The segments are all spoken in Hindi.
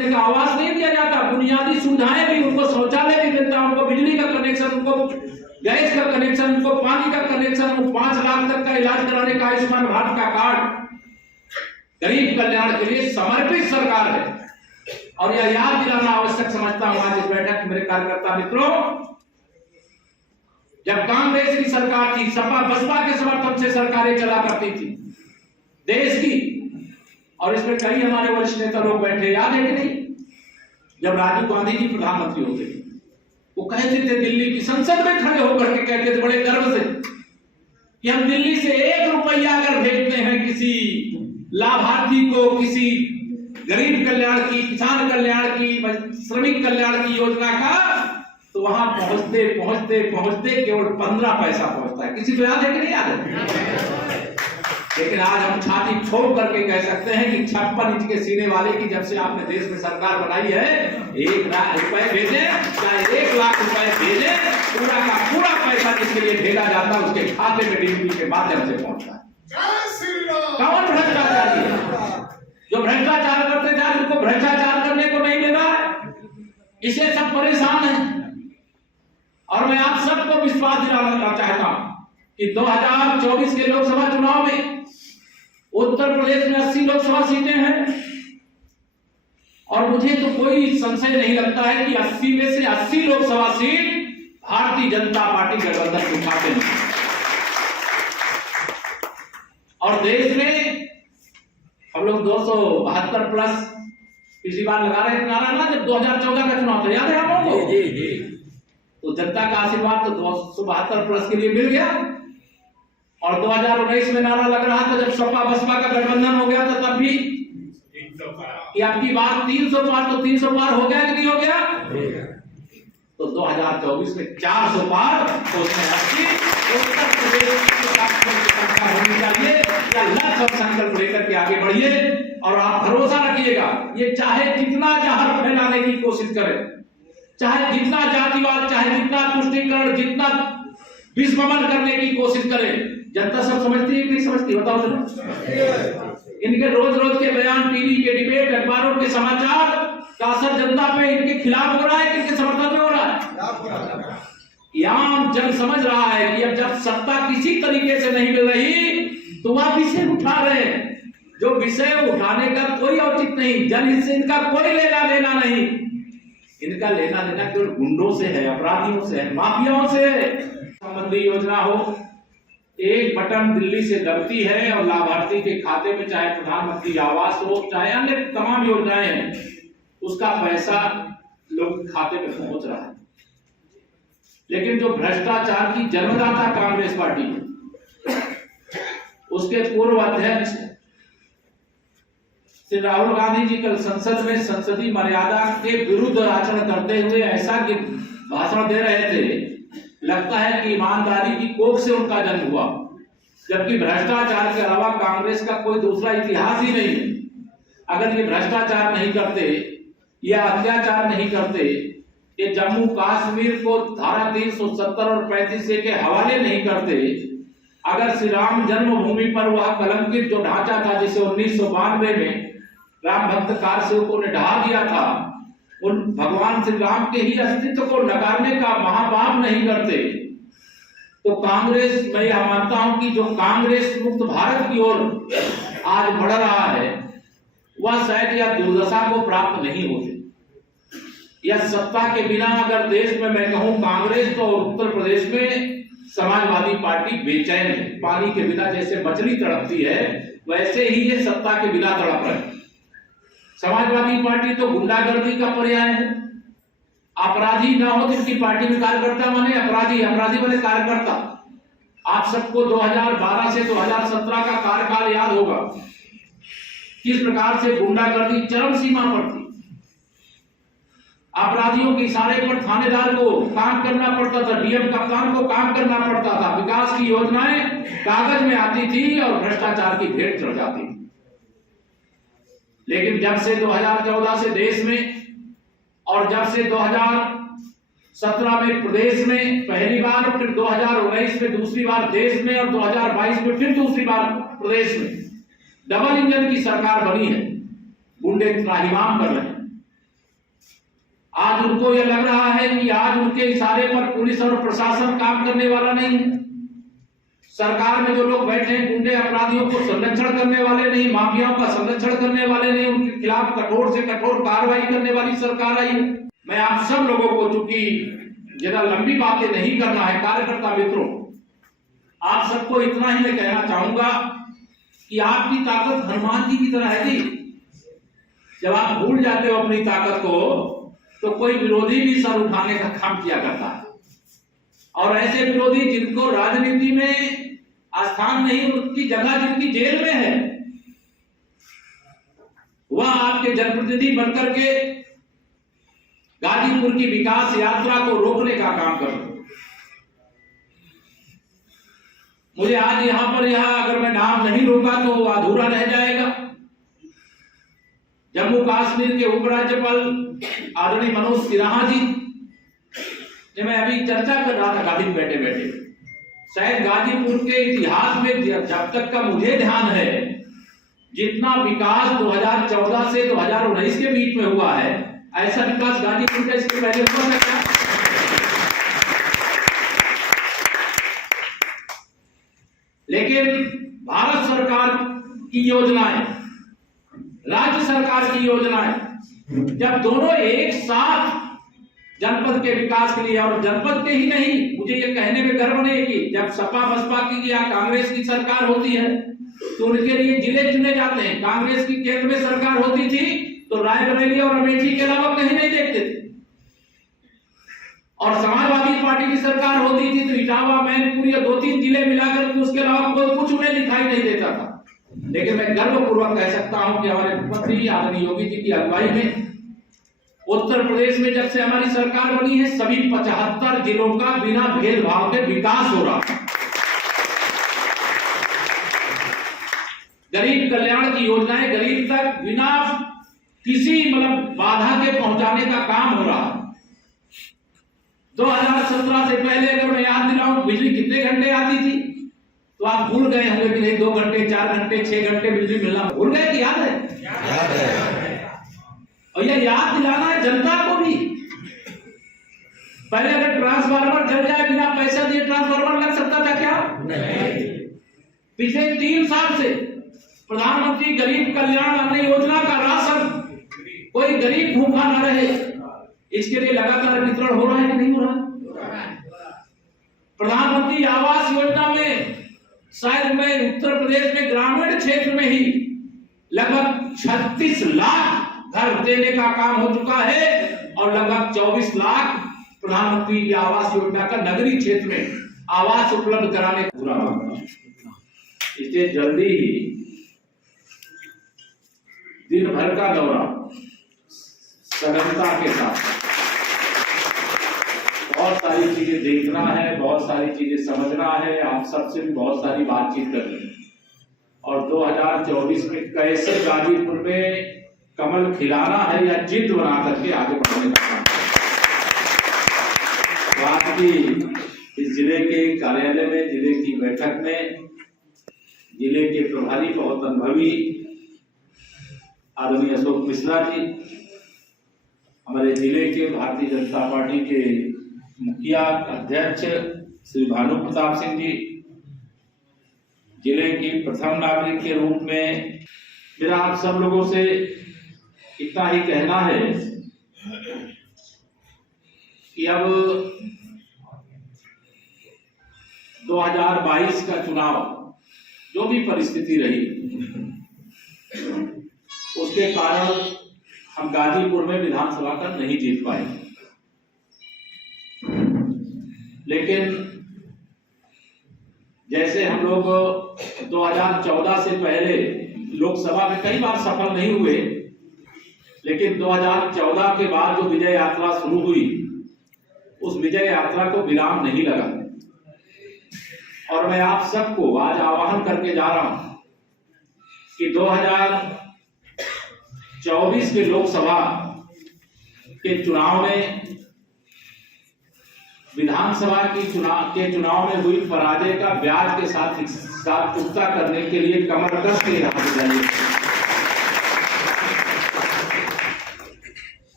करने का आवास नहीं दिया जाता, बुनियादी सुविधाएं भी, उनको शौचालय भी मिलता, उनको बिजली का कनेक्शन, उनको गैस का कनेक्शन, उनको पानी का कनेक्शन, 5 लाख तक का इलाज कराने का आयुष्मान भारत का कार्ड, गरीब कल्याण के लिए समर्पित सरकार है। और यह याद दिलाना आवश्यक समझता हूं आज इस बैठक मेरे कार्यकर्ता मित्रों, जब कांग्रेस की सरकार थी, सपा बसपा के समर्थन से सरकारें चला करती थी देश की, और इसमें कई हमारे वरिष्ठ नेता लोग बैठे, याद है कि नहीं? जब राजीव गांधी जी प्रधानमंत्री होते थे, वो कहते थे, दिल्ली की संसद में खड़े होकर के कहते थे बड़े गर्व से कि हम दिल्ली से 1 रुपया अगर भेजते हैं किसी लाभार्थी को, किसी गरीब कल्याण की, किसान कल्याण की, श्रमिक कल्याण की योजना का, तो वहां पहुंचते पहुंचते पहुंचते केवल 15 पैसा पहुंचता है। किसी को याद है कि नहीं याद है? लेकिन आज हम छाती ठोक करके कह सकते हैं कि 56 इंच के सीने वाले की जब से आपने देश में सरकार बनाई है, 1 लाख रुपए भेजे चाहे 1 लाख रुपए भेजे, पूरा का पूरा पैसा जिसके लिए भेजा जाता है उसके खाते में डीबीटी के माध्यम से पहुंचता है। कौन भ्रष्टाचारी है? जो भ्रष्टाचार करते जाए उनको भ्रष्टाचार करने को नहीं मिल रहा है, इसे सब परेशान है। और मैं आप सबको विश्वास दिलाना चाहता हूं कि 2024 के लोकसभा चुनाव में उत्तर प्रदेश में 80 लोकसभा सीटें हैं, और मुझे तो कोई संशय नहीं लगता है कि 80 में से 80 लोकसभा सीट भारतीय जनता पार्टी गठबंधन के खाते में। और देश में हम लोग 272 प्लस पिछली बार लगा रहे नारा ना, जब 2014 का चुनाव था, याद है आप लोगों को? तो जनता का आशीर्वाद तो 272 प्लस के लिए मिल गया। और 2019 में नारा लग रहा था जब सपा बसपा का गठबंधन हो गया था, तब भी कि आपकी बात 300 पार, तो 300 पार हो गया कि नहीं हो गया? तो 2024 में 400 पार, तो उसमें उत्तर प्रदेश की सरकार होनी चाहिए। या लक्ष्य और संकल्प लेकर के आगे बढ़िए, और आप भरोसा रखिएगा, ये चाहे जितना जहर फैलाने की कोशिश करे, चाहे जितना जातिवाद, चाहे जितना तुष्टीकरण, जितना विस्मरण करने की कोशिश करे, जनता सब समझती है कि नहीं समझती? बताओ जरा। इनके रोज रोज के बयान, टीवी के डिबेट, अखबारों के समाचार का असर जनता पे इनके खिलाफ हो रहा है, किसके समर्थन में हो रहा है? आम जन समझ रहा है कि अब जब सत्ता किसी तरीके से नहीं मिल रही तो वह विषय उठा रहे हैं, जो विषय उठाने का कोई औचित्य नहीं, जनहित से इनका कोई लेना देना नहीं। इनका लेना देना केवल गुंडों से है, अपराधियों से है, माफियाओं से है। संबंधी योजना हो, एक बटन दिल्ली से दबती है और लाभार्थी के खाते में, चाहे प्रधानमंत्री आवास हो, चाहे अन्य तमाम योजनाएं हैं, उसका पैसा लोग खाते में पहुंच रहा है। लेकिन जो भ्रष्टाचार की जन्मदाता कांग्रेस पार्टी है, उसके पूर्व अध्यक्ष श्री राहुल गांधी जी कल संसद में संसदीय मर्यादा के विरुद्ध आचरण करते हुए ऐसा भाषण दे रहे थे, लगता है कि ईमानदारी की कोख से उनका जन्म हुआ, जबकि भ्रष्टाचार के अलावा कांग्रेस का कोई दूसरा इतिहास ही नहीं है। अगर ये भ्रष्टाचार नहीं करते या अत्याचार नहीं करते, ये जम्मू कश्मीर को धारा 370 और 35A के हवाले नहीं करते, अगर श्री राम जन्मभूमि पर वह कलंकित जो ढांचा था जिसे 1992 में राम भक्त कार सेवकों ने ढहा दिया था, उन भगवान श्री राम के ही अस्तित्व को नकारने का महापाप नहीं करते, तो कांग्रेस, मैं यह मानता हूं कि जो कांग्रेस मुक्त भारत की ओर आज बढ़ रहा है, वह शायद यह दुर्दशा को प्राप्त नहीं होते। यह सत्ता के बिना अगर देश में मैं कहूं कांग्रेस, तो उत्तर प्रदेश में समाजवादी पार्टी बेचैन है। पानी के बिना जैसे मछली तड़पती है, वैसे ही ये सत्ता के बिना तड़प रहे। समाजवादी पार्टी तो गुंडागर्दी का पर्याय है। अपराधी ना हो जिनकी पार्टी में कार्यकर्ता बने अपराधी, अपराधी बने कार्यकर्ता। आप सबको 2012 से 2017 का कार्यकाल याद होगा, किस प्रकार से गुंडागर्दी चरम सीमा पर थी। अपराधियों के इशारे पर थानेदार को काम करना पड़ता था, डीएम कप्तान को काम करना पड़ता था, विकास की योजनाएं कागज में आती थी और भ्रष्टाचार की भेंट चढ़ जाती थी। लेकिन जब से 2014 से देश में, और जब से 2017 में प्रदेश में पहली बार, फिर 2019 में दूसरी बार देश में, और 2022 में फिर दूसरी बार प्रदेश में डबल इंजन की सरकार बनी है, गुंडे त्राहिमाम कर रहे हैं। आज उनको यह लग रहा है कि आज उनके इशारे पर पुलिस और प्रशासन काम करने वाला नहीं है। सरकार में जो लोग बैठे हैं गुंडे अपराधियों को संरक्षण करने वाले नहीं, माफियाओं का संरक्षण करने वाले नहीं, उनके खिलाफ कठोर से कठोर कार्रवाई करने वाली सरकार आई है। मैं आप सब लोगों को, चूंकि ज्यादा लंबी बातें नहीं करना है, कार्यकर्ता मित्रों, आप सबको इतना ही मैं कहना चाहूंगा कि आपकी ताकत हनुमान जी की तरह है जी। जब आप भूल जाते हो अपनी ताकत को तो कोई विरोधी भी सर उठाने का काम किया करता है, और ऐसे विरोधी जिनको राजनीति में स्थान नहीं, उनकी जगह जिनकी जेल में है, वह आपके जनप्रतिनिधि बनकर के गाजीपुर की विकास यात्रा को रोकने का काम कर रहे। मुझे आज यहां पर अगर मैं नाम नहीं लूंगा तो अधूरा रह जाएगा। जम्मू कश्मीर के उपराज्यपाल आदरणीय मनोज सिन्हा जी ने, मैं अभी चर्चा कर रहा था गाड़ी में बैठे बैठे, शायद गाजीपुर के इतिहास में जब तक का मुझे ध्यान है, जितना विकास 2014 से 2019 के बीच में हुआ है, ऐसा विकास गाजीपुर का इसके पहले हुआ था। लेकिन भारत सरकार की योजनाएं, राज्य सरकार की योजनाएं, जब दोनों एक साथ जनपद के विकास के लिए, और जनपद के ही नहीं, मुझे ये कहने में गर्व नहीं कि जब सपा बसपा की या कांग्रेस की सरकार होती है तो उनके लिए जिले चुने जाते हैं। कांग्रेस की केंद्र में सरकार होती थी तो रायबरेली और अमेठी के अलावा कहीं नहीं देखते थे, और समाजवादी पार्टी की सरकार होती थी तो इटावा, मैनपुरी, 2-3 जिले मिलाकर के उसके अलावा कोई कुछ उन्हें दिखाई नहीं देता था। लेकिन मैं गर्वपूर्वक कह सकता हूं कि हमारे मुख्यमंत्री आदरणीय योगी जी की अगुवाई में उत्तर प्रदेश में जब से हमारी सरकार बनी है, सभी 75 जिलों का बिना भेदभाव के विकास हो रहा है। गरीब कल्याण की योजनाएं गरीब तक बिना किसी बाधा के पहुंचाने का काम हो रहा है। 2017 से पहले अगर मैं याद दिलाऊं, बिजली कितने घंटे आती थी तो आप भूल गए होंगे कि नहीं, 2 घंटे, 4 घंटे, 6 घंटे बिजली मिलना भूल गए कि याद है? याद है। और यह याद दिलाना है जनता को भी। पहले अगर ट्रांसफार्मर जल जाए बिना पैसा दिए ट्रांसफार्मर लग सकता था क्या? नहीं। पिछले 3 साल से प्रधानमंत्री गरीब कल्याण अन्न योजना का राशन कोई गरीब भूखा न रहे, इसके लिए लगातार वितरण हो रहा है कि नहीं हो रहा है? प्रधानमंत्री आवास योजना में शायद मैं उत्तर प्रदेश में ग्रामीण क्षेत्र में ही लगभग 36 लाख घर देने का काम हो चुका है, और लगभग 24 लाख प्रधानमंत्री की आवास योजना का नगरीय क्षेत्र में आवास उपलब्ध कराने का पूरा होगा। इससे जल्दी ही दिन भर का दौरा सघनता के साथ बहुत सारी चीजें देखना है, बहुत सारी चीजें समझना है, आप सबसे भी बहुत सारी बातचीत करनी है, और 2024 में कैसे गाजीपुर में कमल खिलाना है या जिद बना करके आगे बढ़ने का काम। आज की इस जिले के कार्यालय में, जिले की बैठक में, जिले के प्रभारी बहुत अनुभवी आदरणीय अशोक मिश्रा जी, हमारे जिले के भारतीय जनता पार्टी के मुखिया अध्यक्ष श्री भानु प्रताप सिंह जी, जिले की प्रथम नागरिक के रूप में मेरा आप सब लोगों से इतना ही कहना है कि अब 2022 का चुनाव जो भी परिस्थिति रही, उसके कारण हम गाजीपुर में विधानसभा का नहीं जीत पाए, लेकिन जैसे हम लोग 2014 से पहले लोकसभा में कई बार सफल नहीं हुए, लेकिन 2014 के बाद जो विजय यात्रा शुरू हुई, उस विजय यात्रा को विराम नहीं लगा। और मैं आप सबको आज आह्वान करके जा रहा हूं कि 2024 के लोकसभा के चुनाव में, विधानसभा की चुनाव में हुई पराजय का ब्याज के साथ चुकता करने के लिए कमर कस के यहाँ जाइए।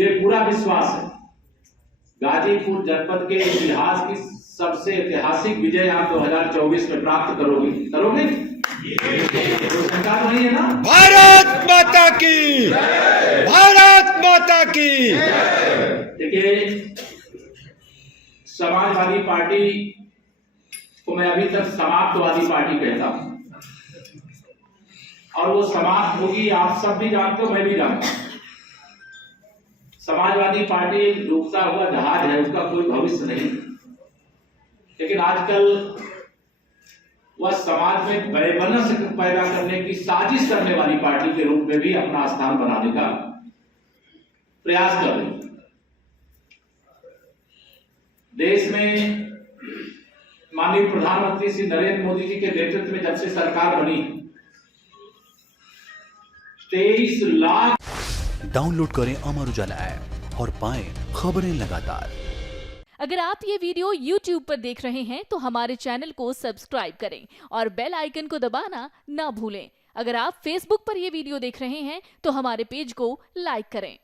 मुझे पूरा विश्वास है गाजीपुर जनपद के इतिहास की सबसे ऐतिहासिक विजय आप 2024 में प्राप्त करोगे तो सरकार नहीं है ना। भारत माता की, भारत माता की। देखिए, समाजवादी पार्टी को मैं अभी तक समाप्तवादी पार्टी कहता हूं, और वो समाप्त होगी, आप सब भी जानते हो, मैं भी जानता हूं। समाजवादी पार्टी एक डूबता हुआ जहाज है, उसका कोई भविष्य नहीं। लेकिन आजकल वह समाज में वैमनस्य पैदा करने की साजिश करने वाली पार्टी के रूप में भी अपना स्थान बनाने का प्रयास कर रही है। देश में माननीय प्रधानमंत्री श्री नरेंद्र मोदी जी के नेतृत्व में जब से सरकार बनी, 23 लाख। डाउनलोड करें अमर उजाला ऐप और पाएं खबरें लगातार। अगर आप ये वीडियो YouTube पर देख रहे हैं तो हमारे चैनल को सब्सक्राइब करें और बेल आइकन को दबाना ना भूलें। अगर आप Facebook पर ये वीडियो देख रहे हैं तो हमारे पेज को लाइक करें।